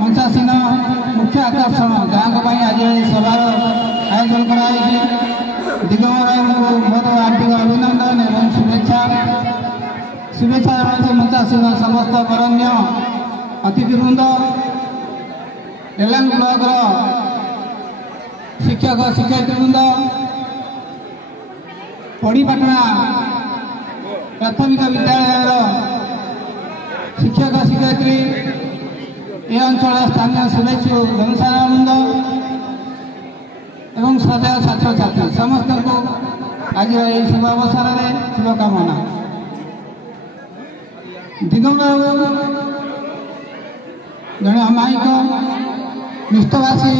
मंचासीन मुख्य आकर्षण जहाँ आज सभार आयोजन कराई दिगंबर मोर हार्दिक अभिनंदन एवं शुभेच्छा शुभेच्छा जनाई मंचासीन समस्त बरण्य अतिथिवृंद एलांग ब्लॉक शिक्षक शिक्षयित्रीवृंद पड़ीपाटना प्राथमिक विद्यालय शिक्षक शिक्षयित्री ए अंचल स्थानीय शुभेच्छु जनसाधारण एवं श्रद्धेय छात्र छात्री समस्त को आज शुभ अवसर में शुभकामना। दिगंबर जड़े अमायिक निष्ठवासी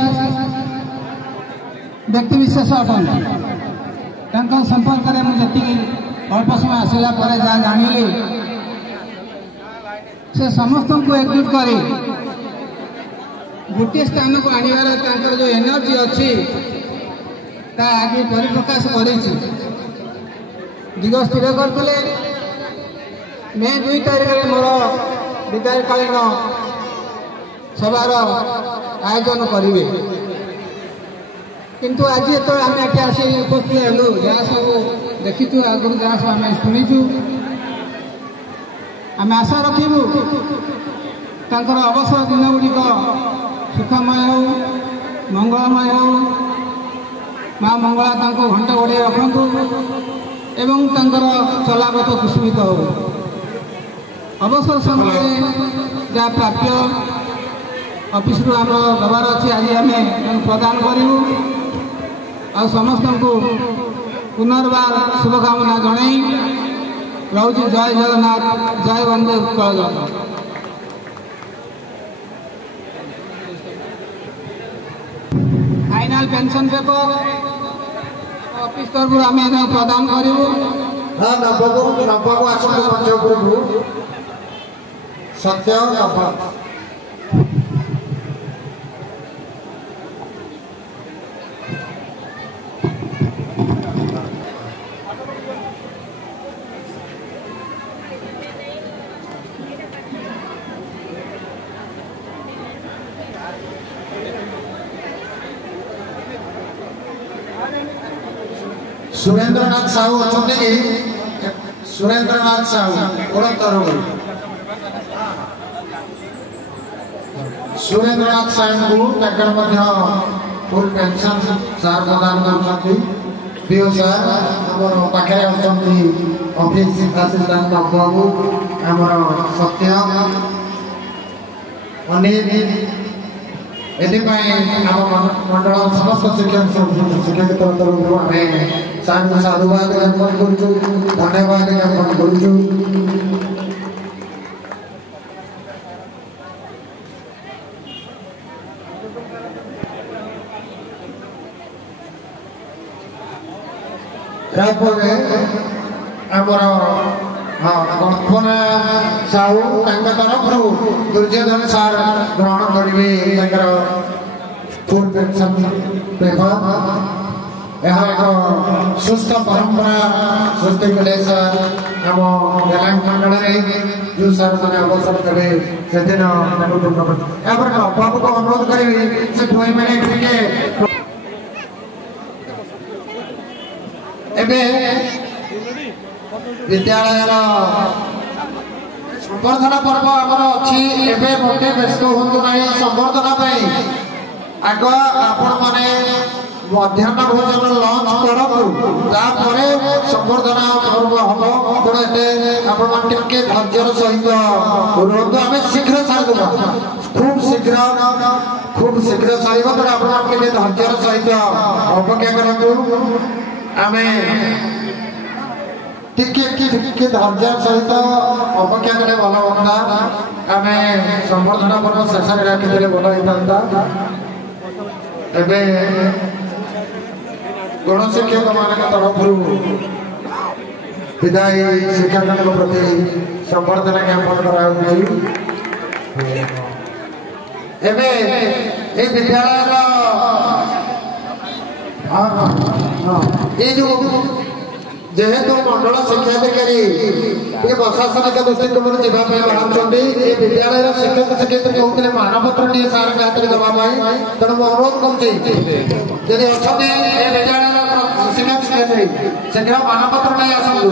व्यक्तिशेष अटंती संपर्क में मुझे अल्प समय आसला जहाँ जानी से समस्त को एकजुट कर गोटे स्थान को आनबार जो एनर्जी अच्छी आज परिप्रकाश कर दिग स्थिर करते मे 2 तारिख में मोर विदायकालीन सभार आयोजन करेंगे किंतु आज जो आम ये आस उपस्थित हेलु जहाँ सब देखीचु आगुरी जहाँ सब आम शुणीचु आम आशा रखू तर अवसर दिन गुड़िक सुखमय हो मंगलमय हो माँ मंगला घंट गोड़े रखु एवं चलापथ कुसुमित हो अवसर समय जहाँ प्राप्य ऑफिस रु आम दबार अच्छी आज आम प्रदान करूँ आ समस्त को पुनर्बार शुभकामना जन रोच जय जगन्नाथ जय वंदे Utkal Jagannath. Final pension paper office तरफ आम प्रदान करूँ नवको आसू सत्य नव सुरेंद्रनाथ साहू अच्छा कि सुरेंद्रनाथ साहू सुरेंद्रनाथ साहू को फुल पेंशन सार प्रदान कर पाखे ऑफिस असिस्टेंट बाबू आमर सत्य अनिल मंडल समस्त शिक्षक तरफ आम साधुवाद ज्ञापन करुँ धन्यवाद ज्ञापन करुँ। आमर कल्पना साहू तरफ दुर्योधन सार ग्रहण करेंगे फुल पेंशन पेपर यह एक सुस्थ परंपरा सृष्टि कले सर आम एलांग मंडल में जो सर मैंने अवसर देवे से दिन बाबू को अनुरोध करी से 2 मिनट विद्यालय संवर्धना पर्व आमर अच्छी एवं मोटे व्यस्त हूँ ना संवर्धना आग आपण मैंने मध्याह्न भोजन लंच करूँ संवर्धना पर्व हम तेणु आपके धैर्यर सहित रुहतु आम शीघ्र सारी खूब शीघ्र सारे तेना आप धैर्यर सहित अपेक्षा करूँ आम धैर्य सहित अपेक्षा कले भल हाँ आम संवर्धना पर्व शेष में रखी भल होता गणशिक्षक मान तरफ विदायी शिक्षक प्रति संवर्धना ज्ञापन कर विद्यालय ये जो जेहेतु मंडल शिक्षाधिकारी ये प्रशासनिक दृष्टिकोण जावाई बाहर ये विद्यालय शिक्षक शिक्षयित्री कहते मानपत्र टे सार हाथ में देवाई तेणु मुझे अनुरोध करी अच्छा विद्यालय शिक्षक शिक्षयित्री शीघ्र मानपत्र नहीं आसतु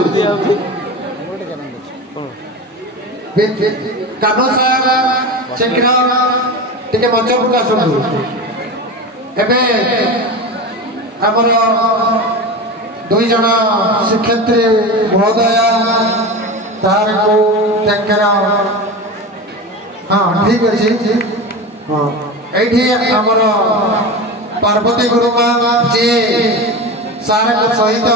कानू साहब शीघ्र टे मंच उपरक आसतु एमर दुई जन शिक्षयित्री महोदय तार को हाँ ठीक अच्छे हाँ ये आमर पार्वती गुरुमा जी सार सहित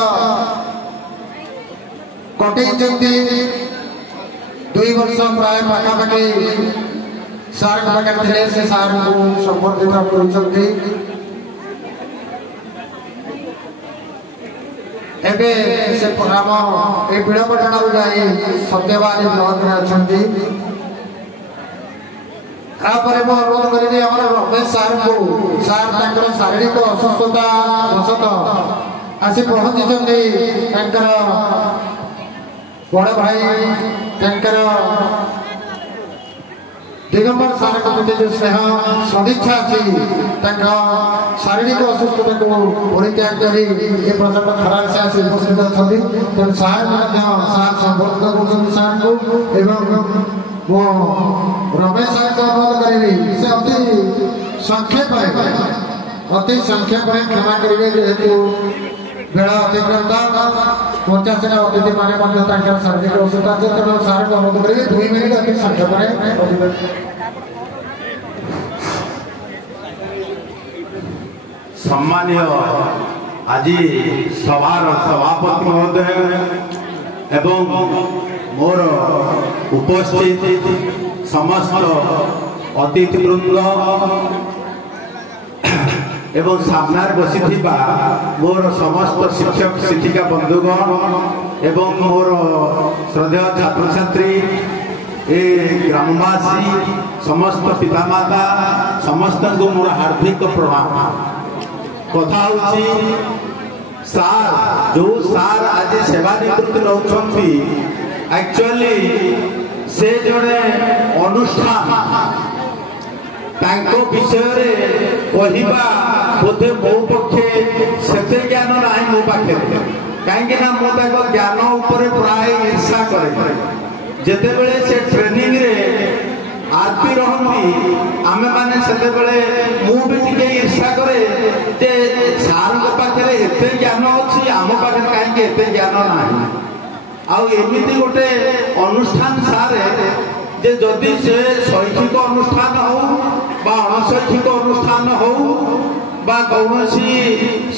कटे 2 वर्ष प्राय पाखापाखि सार पाखे थे से सार को संबर्धित एबे से आम ये बीड़पटण जाई सत्यवादी ब्लॉक में अच्छा अनुरोध करी रमेश सार को सार शारीरिक असुस्थता वशत आसी पहुंची बड़ भाई दिगंबर सार के प्रति जो स्नेह सदिच्छा अच्छी शारीरिक असुस्थता को परित्याग कर ये प्रचंड खराब से आसी उपस्थित अच्छा तेणु सार सार संबोधित कर सार को वो रमेश सार को अनुरोध करी से अति संक्षेप क्षमा करेंगे जेहेतु बेड़ा अतिक्रांत 50 अतिथि मैंने शारीरिक असुविधा अच्छे तेणु सार को अनुरोध करेंगे 2 मिनिट अति संक्षेप सम्मानीय आज सभार सभापति महोदय एवं मोर उपस्थित समस्त अतिथिवृंद एवं सामने बसी मोर समस्त शिक्षक शिक्षिका बंधुगण एवं मोर श्रद्धेय छात्र छात्री ए ग्रामवासी समस्त पितामाता समस्त को मोर हार्दिक प्रणाम कथा सार जो सार आज सेवानिवृत्ति नौकरी एक्चुअली से जड़े अनुष्ठान विषय कहवा बोधे मो पक्षे से ज्ञान ना मो पाखे कहीं मो ज्ञान उपर प्राय ईर्षा करे जिते बड़े से ट्रेनिंग रे आरती रहती आमे माने सेते बेले मु भी टिके ईर्षा करे जे सार को पाखरे एते ज्ञान अछि आम पाखरे काहे के एते ज्ञान नाही आउ एमिति गोटे अनुष्ठान सारे जे जदि से शैक्षिक अनुष्ठान हो बा अणशैक्षिक अनुष्ठान हो बा कौनसी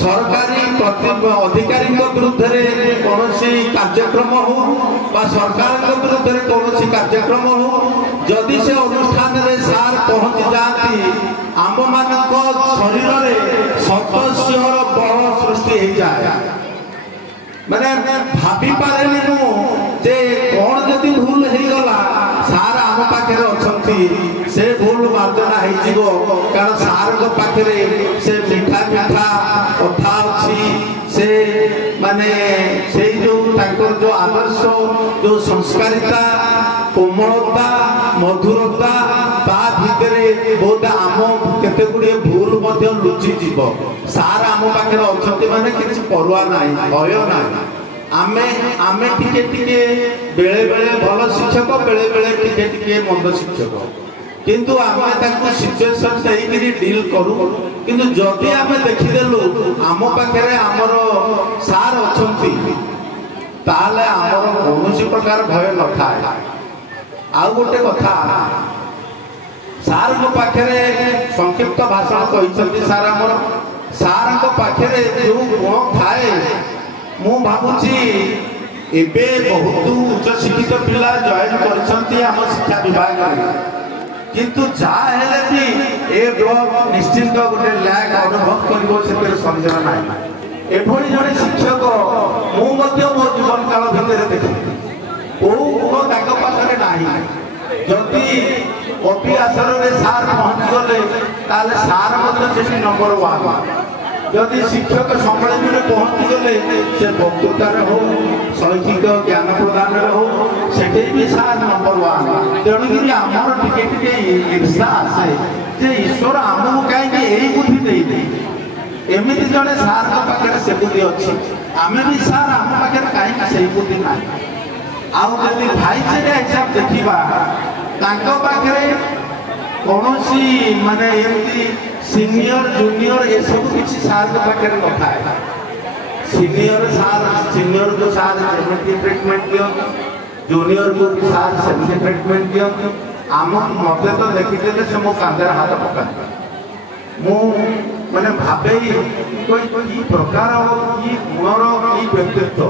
सरकारी अधिकारी विरुद्ध कौनसी कार्यक्रम हो बा सरकार विरुद्ध कौनसी कार्यक्रम हो जदि से अनुष्ठान रे सार पहुंच जाती आम मान शरीर में सदस्यर बल सृष्टि हो जाए मैंने भाभी पारे जे कौन जदि भूल हो गला सार आम पाखे अच्छा से भूल मार्जना हो कारण सार पाखे से मीठा मीठा कथा अच्छी से माने से जो आदर्श जो संस्कारिता कोमलता मधुरता ता भितरे बहुत आम केते गुड़े भूल लुचि जीव सार आम पाखे अच्छा माने किसी परवा ना भय ना आमे आमे टिके टिके बेले बेले भल शिक्षक बेले बेले टिके टिके मंद शिक्षक किंतु आमे ताको सिचुएशन देइकरी डील करू किंतु जदि आमे देखिदेलु आम पाखे आमर सार अछंती ताले आमर कौनसी प्रकार भय न थाए आउ गोटे कथा सार को पाखे संक्षिप्त भाषण कहते सार आमर सार को पाखे जो गुण थाए मु भावुची एबे बहुत उच्च शिक्षित पिला जॉइन करछंती हम शिक्षा विभाग रे किंतु जा हेले भी ए ब्लॉक निश्चित गोटे लैक अनुभव करबो से समझना नाही एभली जने शिक्षक मु मध्य मो जीवन काल भितर देखि ओ गुण ताक पाखरे नाही जदि ओपी आसर रे सार पहुंच गले ताले सार मध्य सेठी नंबर 1 जदि शिक्षक सम्मेलन में पहुंची गले से वक्तृतार हो शैक्षिक ज्ञान प्रदान हो ସେତେ ବି ସାର୍ ନମ୍ବର ୱାନ୍। ତେଣୁକରି ଆମର ଟିକେ ଟିକେ ଈର୍ଷା ଆସେ ଯେ ଈଶ୍ୱର ଆମକୁ କାହିଁକି ଏଇ ବୁଦ୍ଧି ଦେଇଦେଇ। ଏମିତି ଜଣେ ସାର୍ଙ୍କ ପାଖରେ ସେ ବୁଦ୍ଧି ଅଛି, ଆମେ ବି ସାର୍ ଆମ ପାଖରେ କାହିଁକି ସେଇ ବୁଦ୍ଧି ନାହିଁ। ଆଉ ଯଦି ଭାଇଚାରା ହିସାବ ଦେଖିବା, ତାଙ୍କ ପାଖରେ କୌଣସି ମାନେ ଏମିତି ସିନିୟର ଜୁନିୟର ଏସବୁ କିଛି ସାର୍ଙ୍କ ପାଖରେ ନଥାଏ। ସିନିୟରକୁ ସାର୍ ସେମିତି ଟ୍ରିଟମେଣ୍ଟ ଦିଅନ୍ତି, ଜୁନିୟରକୁ ସାର୍ ସେମିତି ଟ୍ରିଟମେଣ୍ଟ ଦିଅନ୍ତି। ମତେ ତ ଦେଖିଦେଲେ ସେ ମୋ କାନ୍ଧରେ ହାତ ପକାନ୍ତି। ମୁଁ ମାନେ ଭାବେ କି ପ୍ରକାର କି ଗୁଣର କି ବ୍ୟକ୍ତିତ୍ୱ।